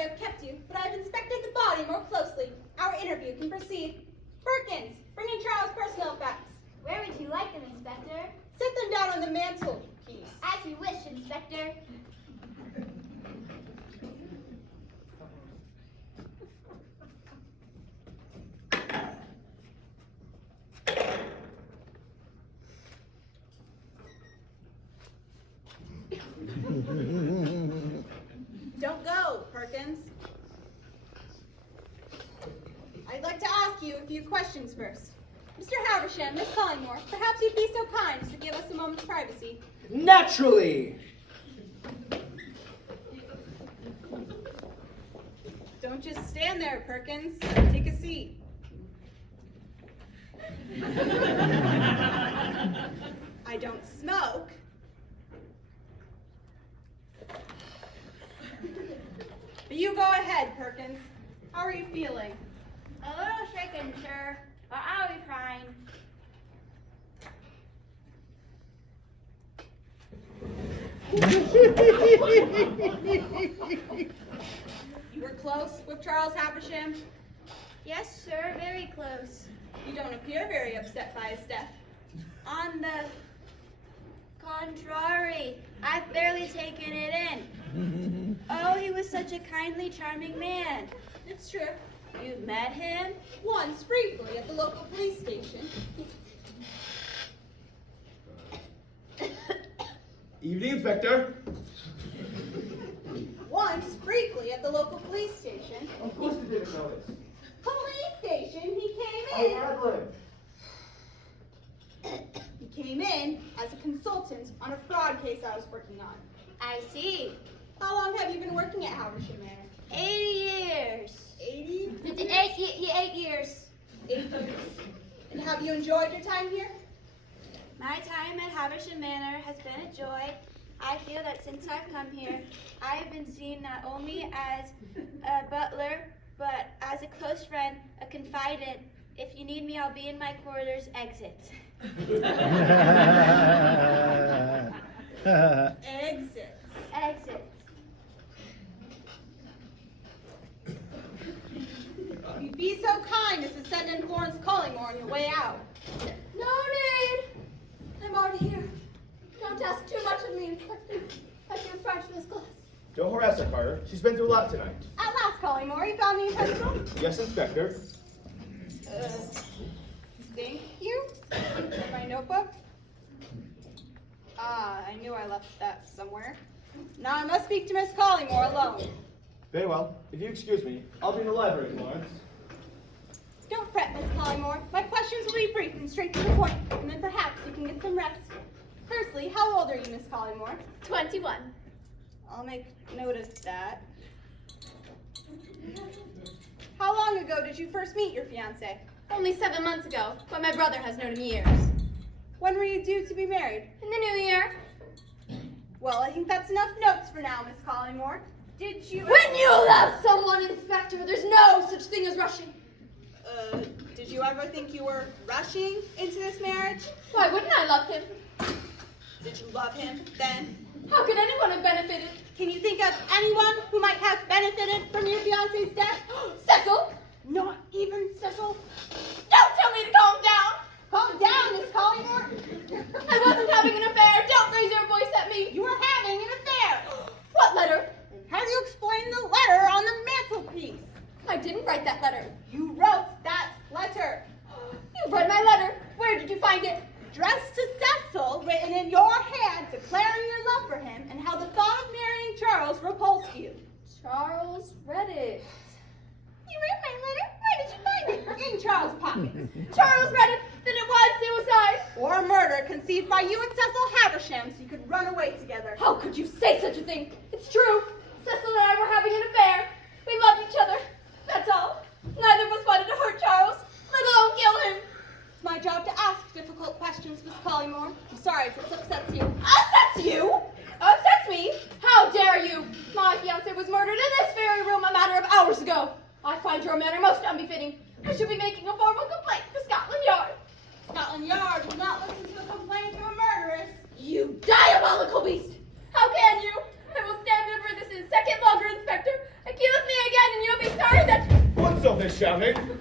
to have kept you, but I've inspected the body more closely. Our interview can proceed. Perkins, bring in Charles' personnel facts. Where would you like them, Inspector? Set them down on the mantelpiece. As you wish, Inspector. Don't go, Perkins. I'd like to ask you a few questions first. Mr. Haversham, Miss Collingmore, perhaps you'd be so kind as to give us a moment's privacy. Naturally! Don't just stand there, Perkins. Take a seat. I don't smoke. But you go ahead, Perkins. How are you feeling? A little shaken, sir, but I'll be fine. You were close with Charles Haversham? Yes, sir, very close. You don't appear very upset by his death. On the contrary, I've barely taken it in. Oh, he was such a kindly, charming man. It's true. You've met him? Once, briefly, at the local police station. Evening, Inspector. Once, briefly, at the local police station. Of course you didn't notice. Police station, he came Oh, in. Radlin. He came in as a consultant on a fraud case I was working on. I see. How long have you been working at Haversham Manor? 80 years. 80? 8 years. 8 years. And have you enjoyed your time here? My time at Haversham Manor has been a joy. I feel that since I've come here, I have been seen not only as a butler, but as a close friend, a confidant. If you need me, I'll be in my quarters. Exit. Exit. Exit. You'd be so kind as to send in Florence Collingmore on your way out. No need. I'm already here. Don't ask too much of me, Inspector. I feel French in this class. Don't harass her, Carter. She's been through a lot tonight. At last, Collingmore, you found the pencil? Yes, Inspector. Thank you. And my notebook. I knew I left that somewhere. Now I must speak to Miss Collingmore alone. Very well. If you excuse me, I'll be in the library, Florence. Don't fret, Miss Collingmore. My questions will be brief and straight to the point, and then perhaps you can get some rest. Firstly, how old are you, Miss Collingmore? 21. I'll make note of that. How long ago did you first meet your fiancé? Only 7 months ago, but my brother has known him years. When were you due to be married? In the new year. Well, I think that's enough notes for now, Miss Collingmore. Did you... When you love someone, Inspector, there's no such thing as rushing. Did you ever think you were rushing into this marriage? Why wouldn't I love him? Did you love him then? How could anyone have benefited? Can you think of anyone who might have benefited from your fiancé's death? Cecil! Not even Cecil? Don't tell me to calm down! Calm down, Miss Collingmore. I wasn't having an affair. Don't raise your voice at me. You were having an affair. What letter? How do you explain the letter on the mantelpiece? I didn't write that letter. You wrote that letter. You read my letter. Where did you find it? Addressed to Cecil, written in your hand, declaring your love for him and how the thought of marrying Charles repulsed you. Charles read it. You read my letter? Where did you find it? In Charles' pocket. Charles read it. Then it was suicide. Or a murder conceived by you and Cecil Haversham so you could run away together. How could you say such a thing? It's true. Cecil and I were having an affair. We loved each other. That's all. Neither of us wanted to hurt Charles, let alone kill him. It's my job to ask difficult questions, Miss Collingmore. I'm sorry if this upsets you. Upsets you? Upsets me? How dare you? My fiancé was murdered in this very room a matter of hours ago. I find your manner most unbefitting. I should be making a formal complaint to Scotland Yard. Scotland Yard will not listen to a complaint of a murderess. You diabolical beast! How can you? I will stand over this in a second longer, Inspector. Accuse me stop this shouting.